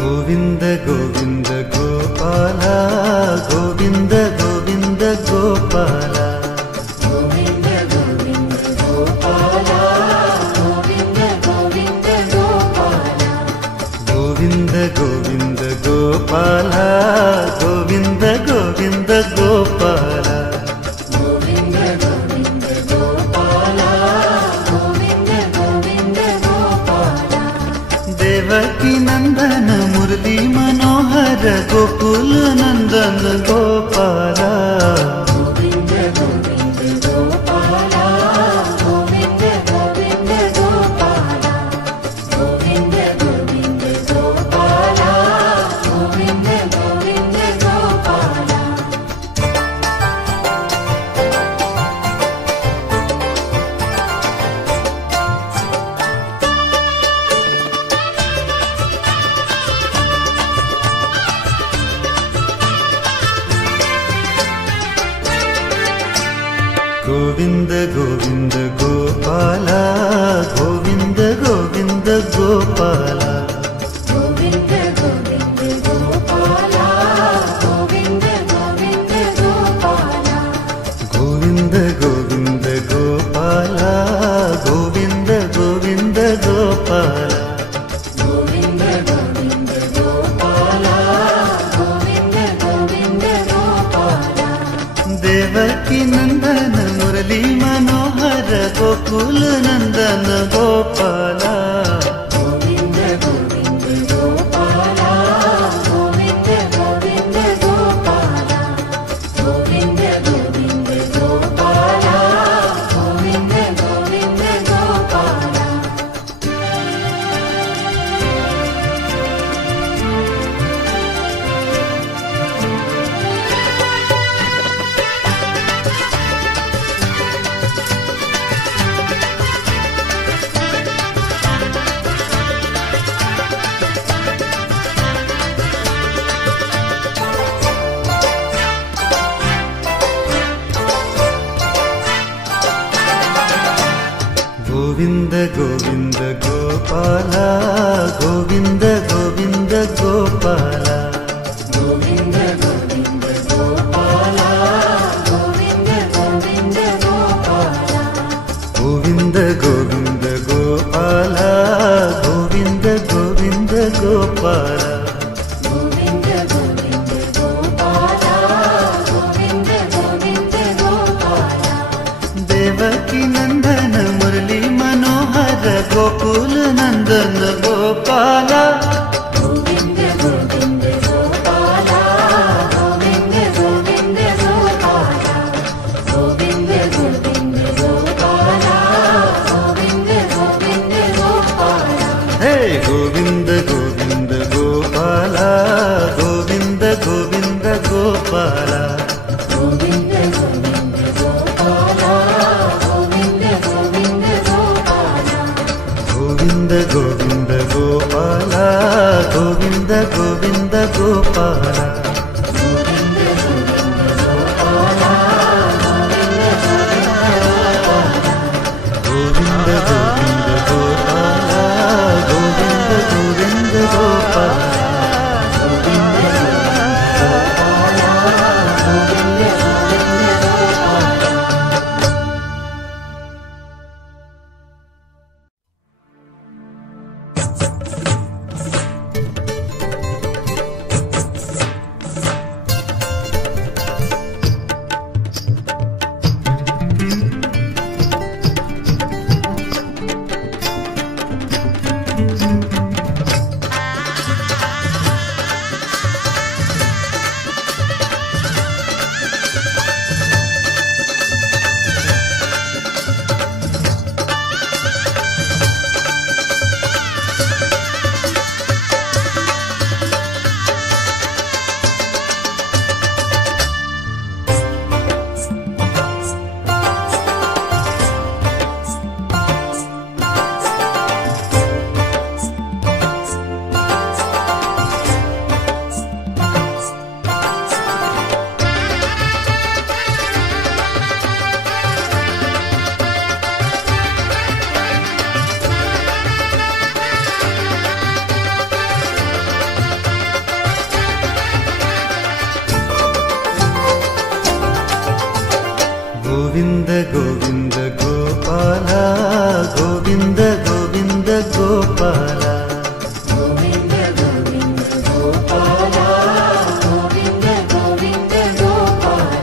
Govind Govind Gopal Govind Govind Gopal Govind Govind Gopal Govind Govind Gopal Govind Govind Gopal Govind Govind Gopal Govind Govind Gopal Govind Govind Gopal Devaki नंदन Murli Manohar Gokul नंदन Gopal Govind Govind Gopal Govind Govind Gopal Govind Govind Gopal Govind Govind Gopal Govind Govind Gopal Govind Govind Gopal Govind Govind Gopal Govind Govind Gopal Govind Govind Gopal Govind Govind Gopal Govind Govind Gopal Govind Govind Gopal Devaki नंदन Murli Manohar Gokul नंदन Gopal Govind Govind Gopal Govind Govind Gopal Govind Govind Gopal Govind Govind Gopal Govind Govind Gopal Govind Govind Gopal Govind Govind Gopal Govind Govind Gopal Govind Govind Gopal Govind Govind Gopal Govind Govind Gopal Govind Govind Gopal Devaki नंदन Murli Manohar Gokul नंदन Gopal Govind Govind Gopal Govind Govind Gopal Govind Govind Gopal Govind Govind Gopal हे Govind Govind Gopal Govind Govind Gopal Govind Govind Gopal Govind Govind Gopal Govind Govind Gopal Govind Govind Gopal Govind Govind Gopal Govind Govind Gopal Govind Govind Gopal Govind Govind Gopal Govinda Govinda Gopala Govinda Govinda Gopala Govinda Govinda Gopala Govinda Govinda Gopala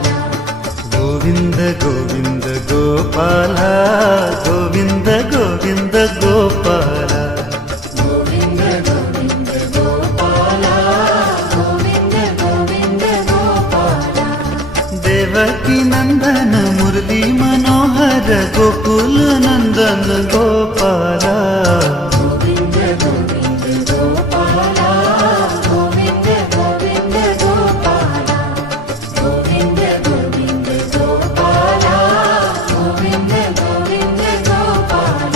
Govinda Govinda Gopala Govinda Govinda Gopala Govinda Govinda Gopala Govinda Govinda Gopala Devaki ನಂದನ Murali ಮನೋಹರ Gokula ನಂದನ Gopala Govinda Govinda Gopala Govinda Govinda Gopala Govinda Govinda Gopala Govinda Govinda Gopala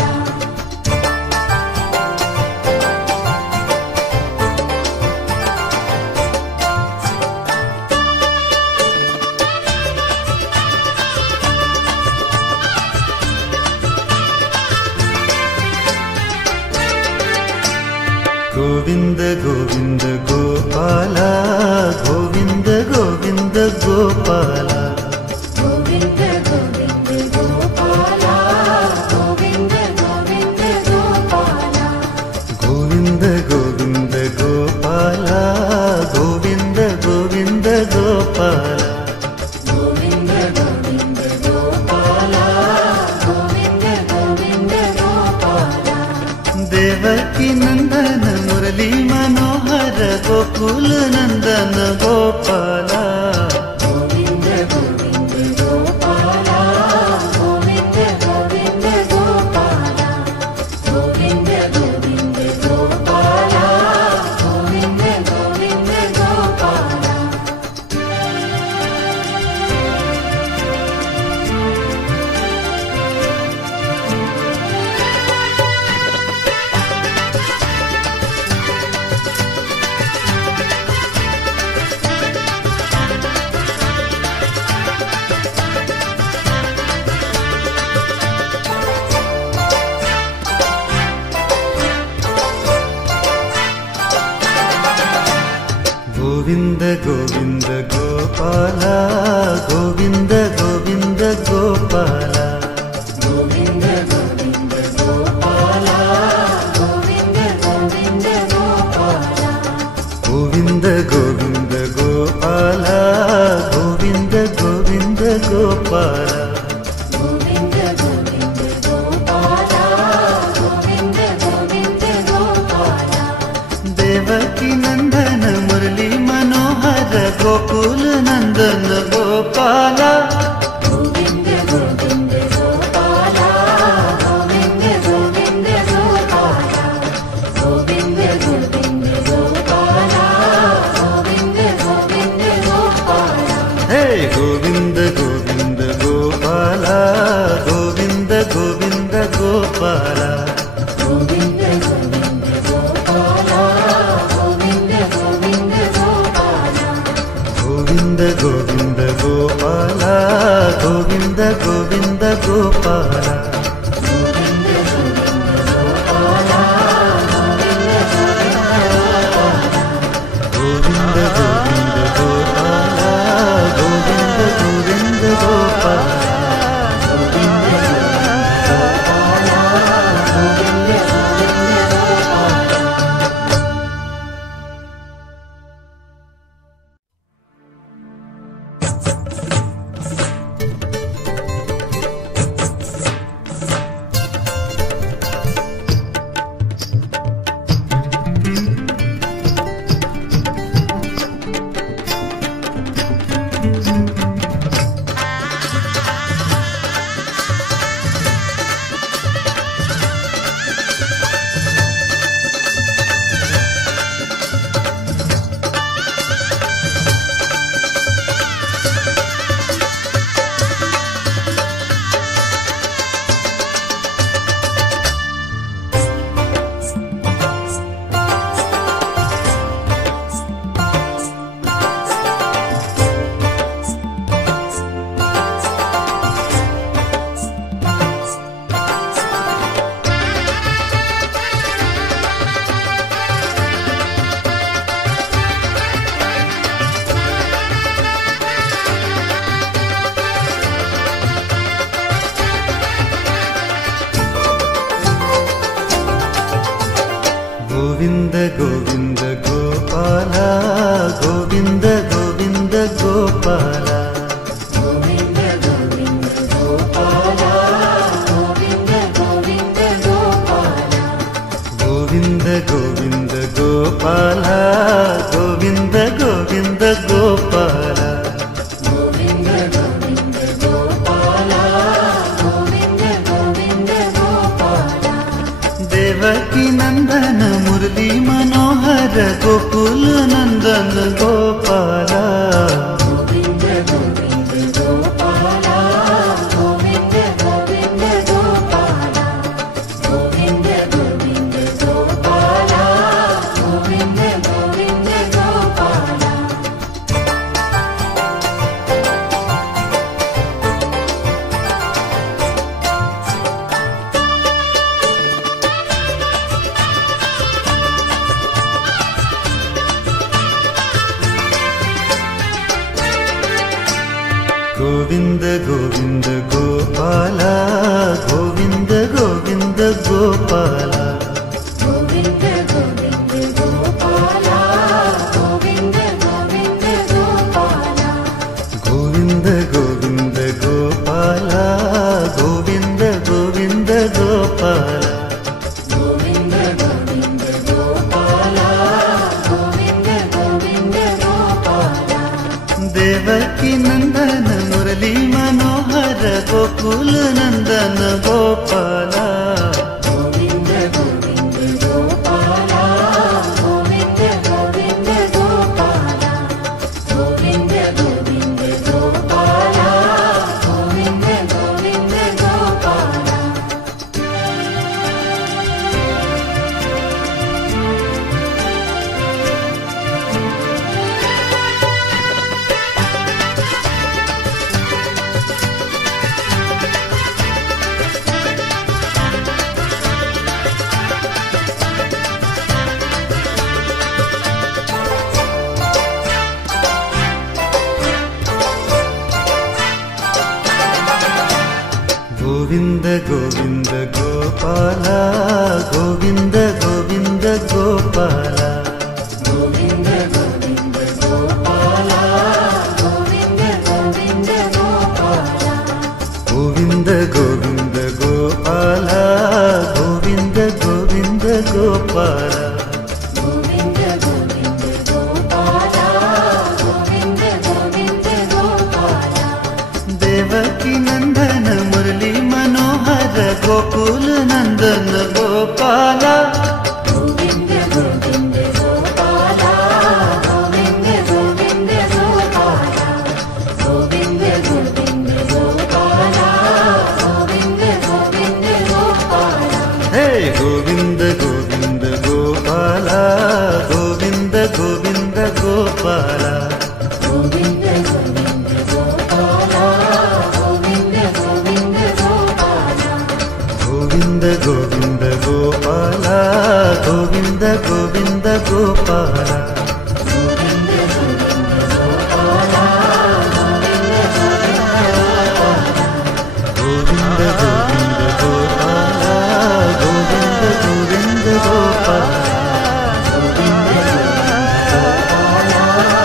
Govinda Govinda Gopala Govinda Govinda Gopala Govinda Govinda Gopala Govinda Govinda Gopala Govinda Govinda Gopala Govinda Govinda Gopala Govinda Govinda Gopala Govinda Govinda Gopala Devaki ನಂದನ Murali ಮನೋಹರ Gokula ನಂದನ Gopala Govinda Govinda Gopala Govinda Govinda Gopala Govinda Govinda Gopala Govinda Govinda Gopala Govinda Govinda Gopala Govinda Govinda Gopala Govinda Govinda Gopala Govinda Govinda Gopala Govinda Govinda Gopala Govinda Govinda Gopala Govinda Govinda Gopala Govinda Govinda Gopala Devaki ನಂದನ Murali ಮನೋಹರ Gokula ನಂದನ Gopala Govinda Govinda Gopala Govinda Govinda Gopala Govinda Govinda Gopala Govinda Govinda Gopala ಹೇ Govinda Govinda Gopala Govinda Govinda Gopala Govinda Govinda Gopala Govinda Govinda Gopala Govinda Govinda Gopala Govinda Govinda Gopala Govinda Govinda Gopala Govinda Govinda Gopala Govinda Govinda Gopala Govinda Govinda Gopala Govinda Govinda Gopala Govinda Govinda Gopala Govinda Govinda Gopala Govinda Govinda Gopala Govinda Govinda Gopala Govinda Govinda Gopala Govinda Govinda Gopala Devaki ನಂದನ Murali ಮನೋಹರ Gokula ನಂದನ Gopala Govinda Govinda Gopala Govinda Govinda Gopala Govinda Govinda Gopala Govinda Govinda Gopala Govinda Govinda Gopala Govinda Govinda Gopala Govinda Govinda Gopala Govinda Govinda Gopala Govinda Govinda Gopala Govinda Govinda Gopala Govinda Govinda Gopala Govinda Govinda Gopala Devaki ನಂದನ Murali ಮನೋಹರ Gokula ನಂದನ Gopala Govinda Govinda Gopala Govinda Govinda Gopala Govinda Govinda Gopala Govinda Govinda Gopala ಹೇ Govinda Govinda Gopala Govinda Govinda Gopala Govinda Govinda Gopala Govinda Govinda Gopala Govinda Govinda Gopala Govinda Govinda Gopala Govinda Govinda Gopala Govinda Govinda Gopala Govinda Govinda Gopala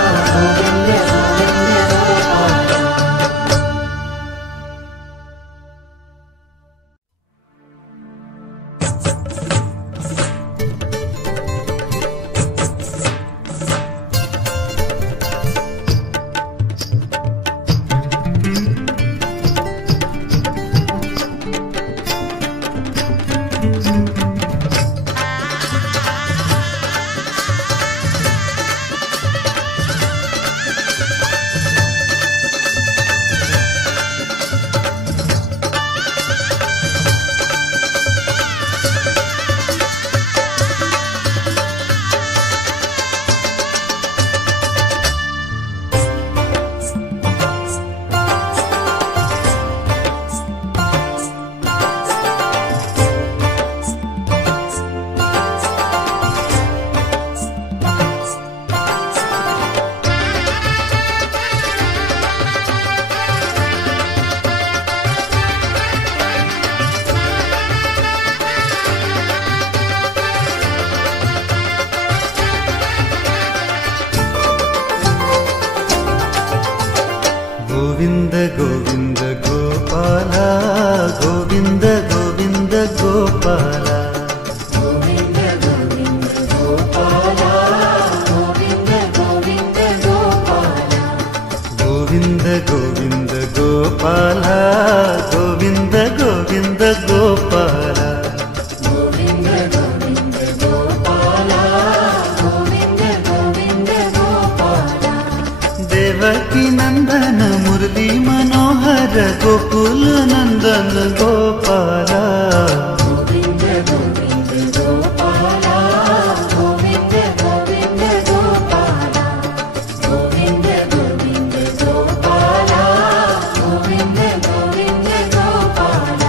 Govinda Govinda Gopala Govinda Govinda Gopala Govinda Govinda Gopala Govinda Govinda Gopala Govinda Govinda Gopala Govinda Govinda Gopala Govinda Govinda Gopala Govinda Govinda Gopala Govinda Govinda Gopala Govinda Govinda Gopala Devaki ನಂದನ Murali ಮನೋಹರ Gokula ನಂದನ Gopala Govinda Govinda Gopala Govinda Govinda Gopala Govinda Govinda Gopala Govinda Govinda Gopala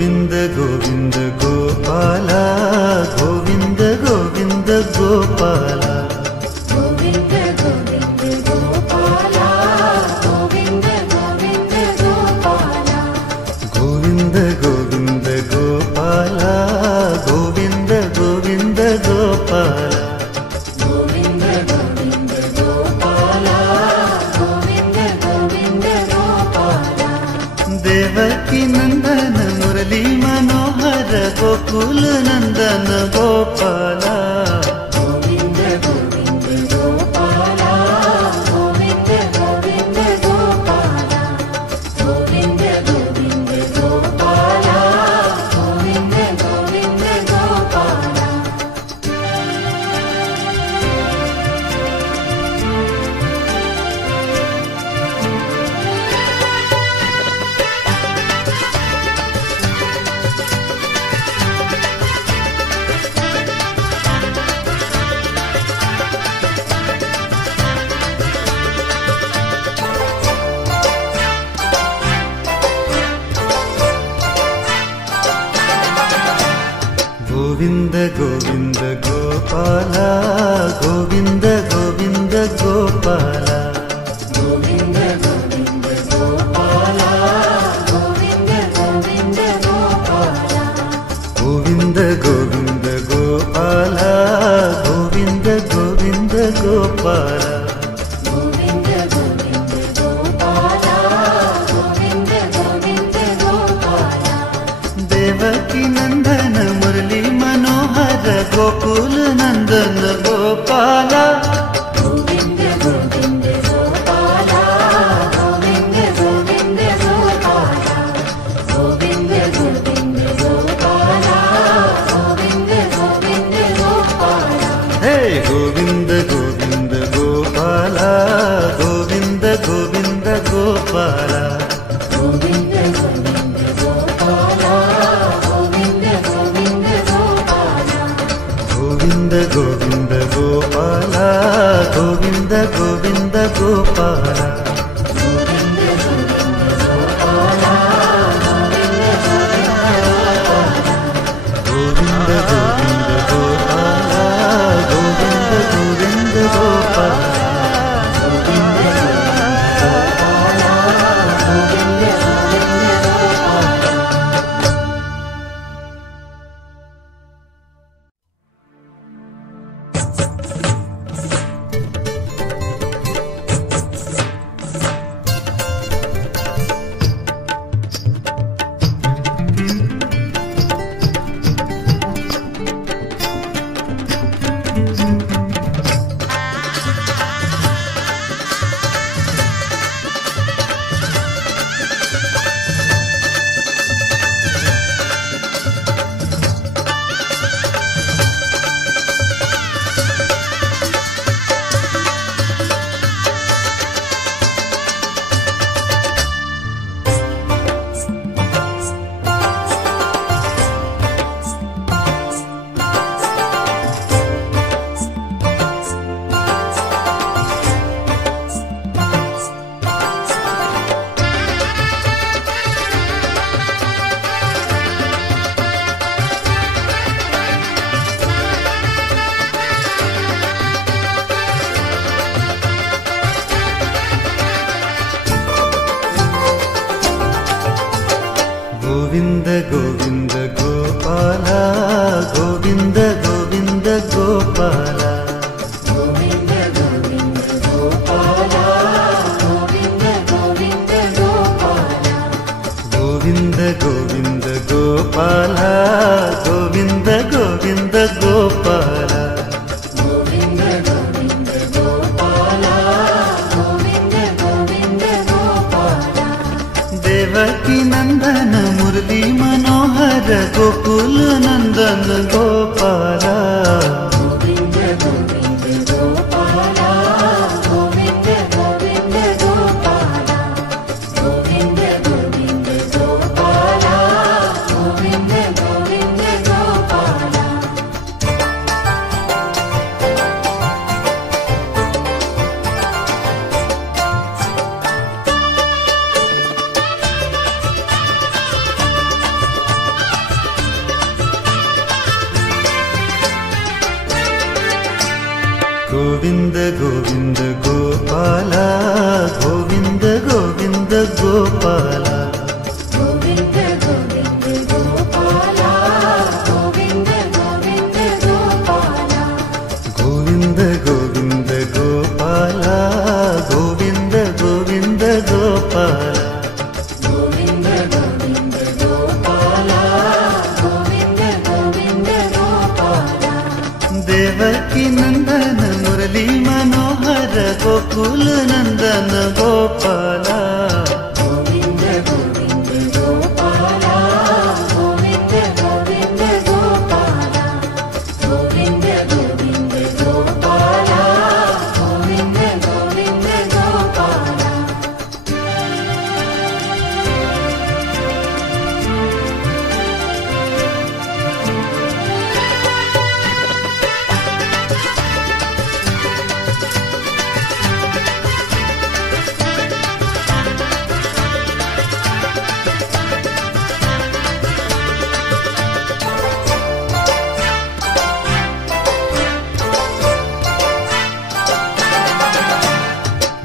Govinda Govinda Gopala Govinda Govinda Gopala Govinda Govinda Gopala Govinda Govinda Gopala Govinda Govinda Gopala Govinda Govinda Gopala Govinda Govinda Gopala Govinda Govinda Gopala Devaki ನಂದನ Murali ಮನೋಹರ Gokula ನಂದನ Gopala Govinda Govinda Gopala Govinda Govinda Gopala Govinda Govinda Gopala Govinda Govinda Gopala Govinda Govinda Gopala Govinda Govinda Gopala Govinda Govinda Gopala Govinda Govinda Gopala Govinda Govinda Gopala Govinda Govinda Gopala Govinda Govinda Gopala Govinda Govinda Gopala Devaki ನಂದನ Murali ಮನೋಹರ Gokula ನಂದನ Gopala Govinda Govinda Gopala Govinda Govinda Gopala Govinda Govinda Gopala Govinda Govinda Gopala ಹೇ Govinda Govinda Gopala Govinda Govinda Gopala Govinda Govinda Gopala Govinda Govinda Gopala Govinda Govinda Gopala Govinda Govinda Gopala Govinda Govinda Gopala Govinda Govinda Gopala Govinda Govinda Gopala Govinda Govinda Gopala Govinda Govinda Gopala Govinda Govinda Gopala Govinda Govinda Gopala Govinda Govinda Gopala Govinda Govinda Gopala Govinda Govinda Gopala Govinda Govinda Gopala Govinda Govinda Gopala Devaki ನಂದನ Murali ಮನೋಹರ Gokula ನಂದನ Gopala Govinda Govinda Gopala Govinda Govinda Gopala Govinda Govinda Gopala Govinda Govinda Gopala Gopala Govinda Govinda Gopala Govinda Govinda Gopala Govinda Govinda Gopala Govinda Govinda Gopala Govinda Govinda Gopala Govinda Govinda Gopala Devaki ನಂದನ Murali ಮನೋಹರ Gokula ನಂದನ Gopala Govinda Govinda Gopala Govinda Govinda Gopala Govinda Govinda Gopala Govinda Govinda Gopala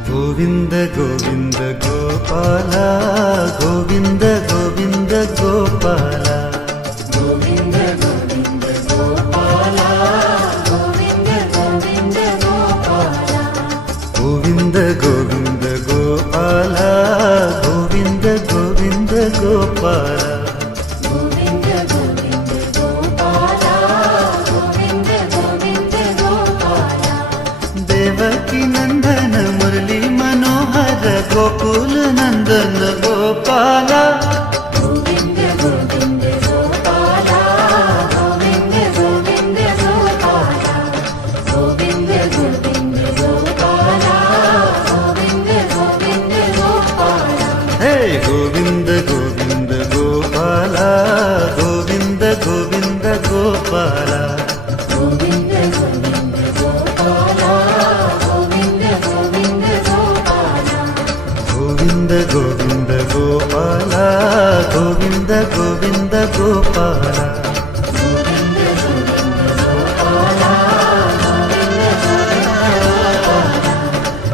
Govinda Govinda Gopala Govinda Govinda Gopala Govinda Govinda Gopala Govinda Govinda Gopala Govinda Govinda Gopala Govinda Govinda Gopala Govinda Govinda Gopala Govinda Govinda Gopala Devaki ನಂದನ Murali ಮನೋಹರ Gokula ನಂದನ Gopala Govinda Govinda Gopala Govinda Govinda Gopala Govinda Govinda Gopala Govinda Govinda Gopala ಹೇ Govinda Govinda Gopala Govinda Govinda Gopala Govinda Govinda Gopala Govinda Govinda Gopala Govinda Govinda Gopala Govinda Govinda Gopala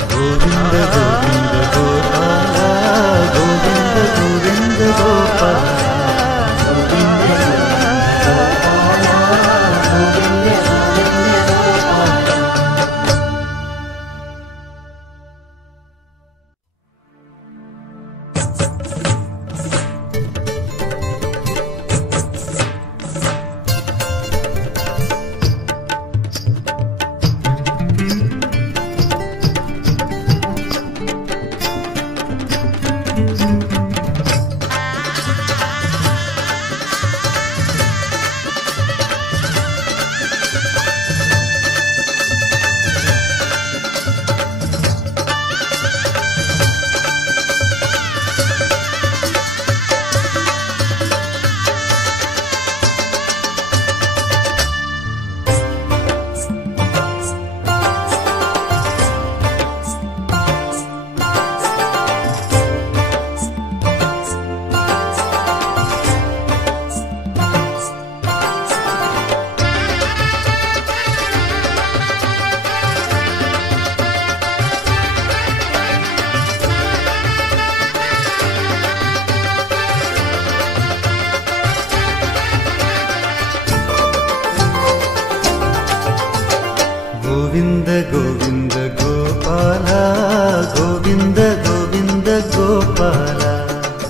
Govinda Govinda Gopala Govinda Govinda Gopala Govinda Govinda Gopala Govinda Govinda Gopala Govinda Govinda Gopala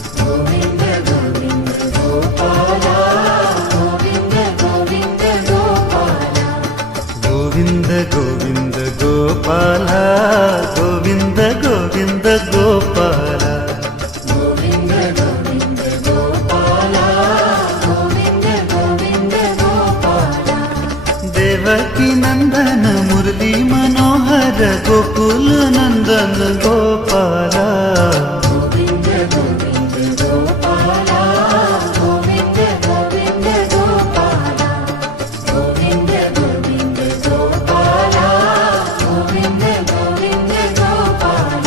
Govinda Govinda Gopala Govinda Govinda Gopala Govinda Govinda Gopala Govinda Govinda Gopala Govinda Govinda Gopala Govinda Govinda Gopala Devaki ನಂದನ Murali ಮನೋಹರ Gokula ನಂದನ Gopala Govinda Govinda Gopala Govinda Govinda Gopala Govinda Govinda Gopala Govinda Govinda Gopala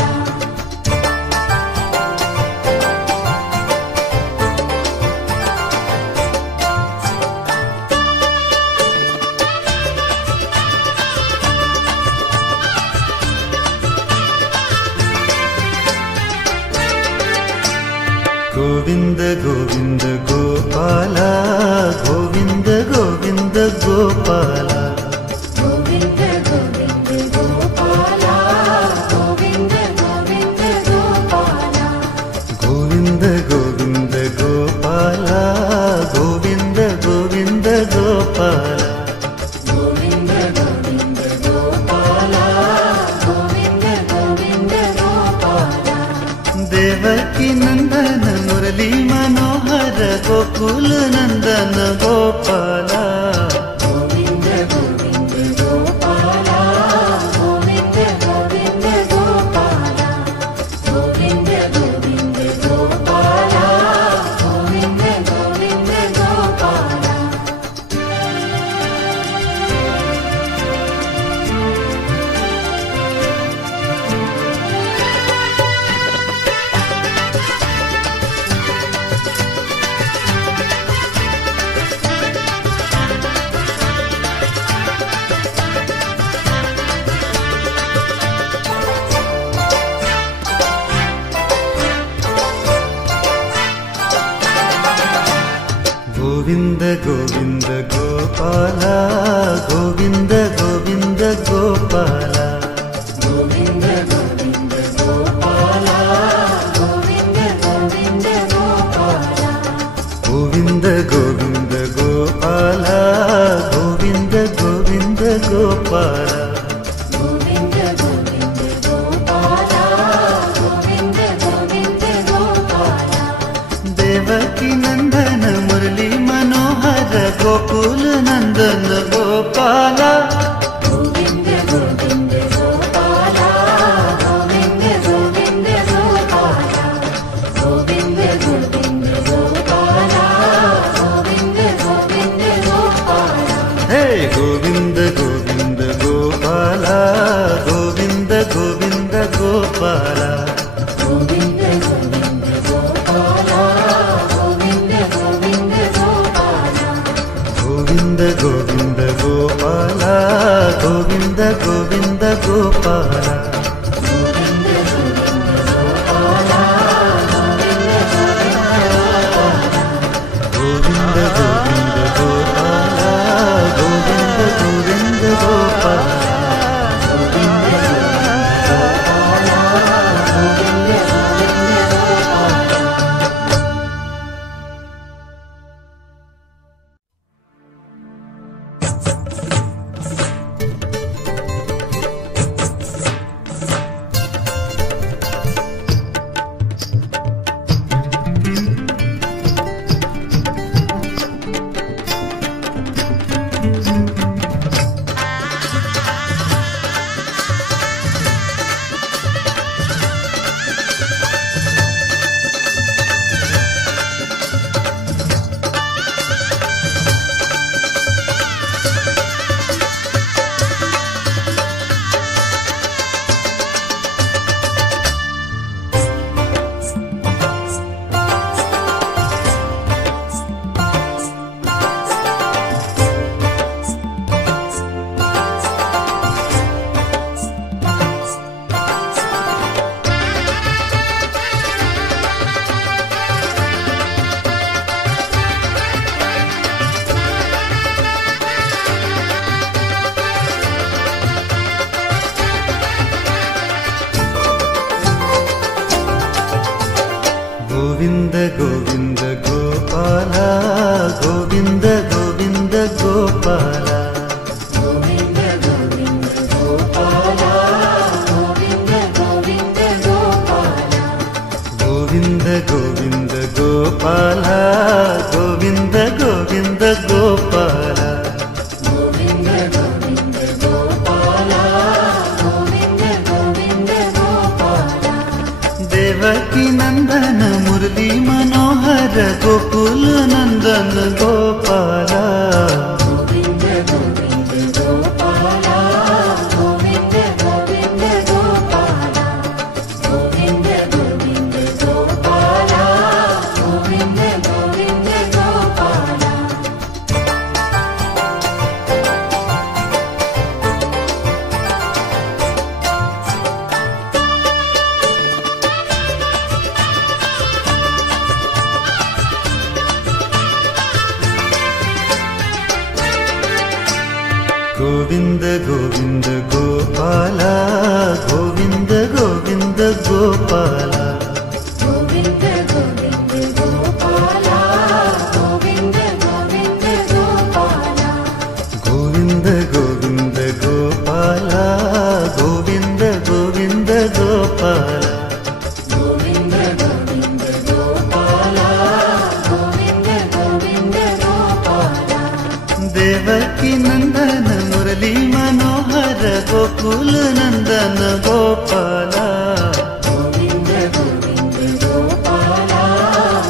Govinda Govinda Gopala Govinda Govinda Gopala Govinda Govinda Gopala Govinda Govinda Gopala Govinda Govinda Gopala Govinda Govinda Gopala Govinda Govinda Gopala Govinda Govinda Gopala Devaki ನಂದನ Murali ಮನೋಹರ Gokula ನಂದನ Gopala Govinda Govinda Gopala Govinda Govinda Gopala Govinda Govinda Gopala Govinda Govinda Gopala Govinda Govinda Gopala Govinda Govinda Gopala Govinda Govinda Gopala Govinda Govinda Gopala Govinda Govinda Gopala Govinda Govinda Gopala Govinda Govinda Gopala Govinda Govinda Gopala Devaki ನಂದನ Murali ಮನೋಹರ Gokula ನಂದನ Gopala Govinda Govinda Gopala Govinda Govinda Gopala Govinda Govinda Gopala Govinda Govinda Gopala ಹೇ Govinda Govinda Gopala Govinda Govinda Gopala Govinda Govinda Gopala Govinda Govinda Gopala Govinda Govinda Gopala Govinda Govinda Gopala Govinda Govinda Gopala Govinda Govinda Gopala Govinda Govinda Gopala Govinda Govinda Gopala Govinda Govinda Gopala Govinda Govinda Gopala Govinda Govinda Gopala Govinda Govinda Gopala Govinda Govinda Gopala Govinda Govinda Gopala Govinda Govinda Gopala Devaki ನಂದನ Murali ಮನೋಹರ Gokula ನಂದನ Gopala Govinda Govinda Gopala Govinda Govinda Gopala Govinda Govinda Gopala Govinda Govinda Gopala Govinda Govinda Gopala Govinda Govinda Gopala Govinda Govinda Gopala Govinda Govinda Gopala Govinda Govinda Gopala Govinda Govinda Gopala Govinda Govinda Gopala Govinda Govinda Gopala Devaki ನಂದನ Murali ಮನೋಹರ Gokula ನಂದನ Gopala Govinda Govinda Gopala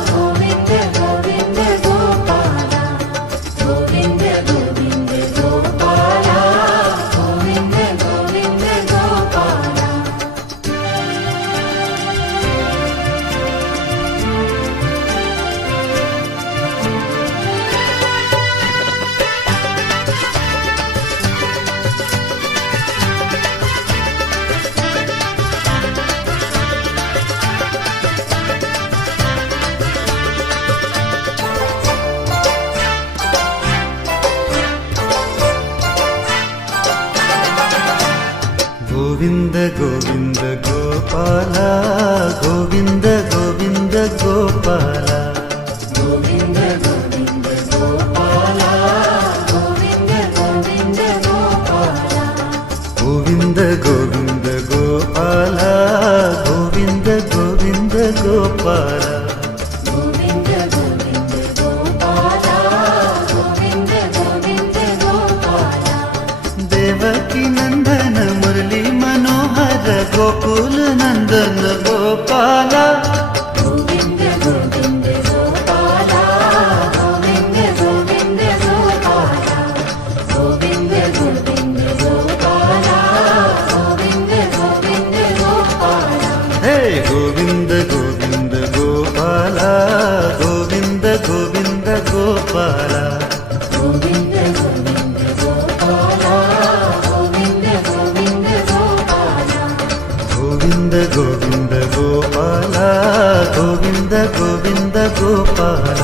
Govinda Govinda Gopala Govinda Govinda Gopala Govinda Govinda Gopala Govinda Govinda Gopala Govinda Govinda Gopala Govinda Govinda Gopala Govinda Govinda Gopala Govinda Govinda Gopala Govinda Govinda Gopala Govinda Govinda Gopala Govinda Govinda Gopala Devaki ನಂದನ Murali ಮನೋಹರ Gokula ನಂದನ Gopala Govinda Govinda Gopala Govinda Govinda Gopala Govinda Govinda Gopala Govinda Govinda Gopala ಹೇ Govinda Govinda Gopala Govinda Govinda Gopala Govinda Govinda Gopala Govinda Govinda Gopala Govinda Govinda Gopala Govinda Govinda Gopala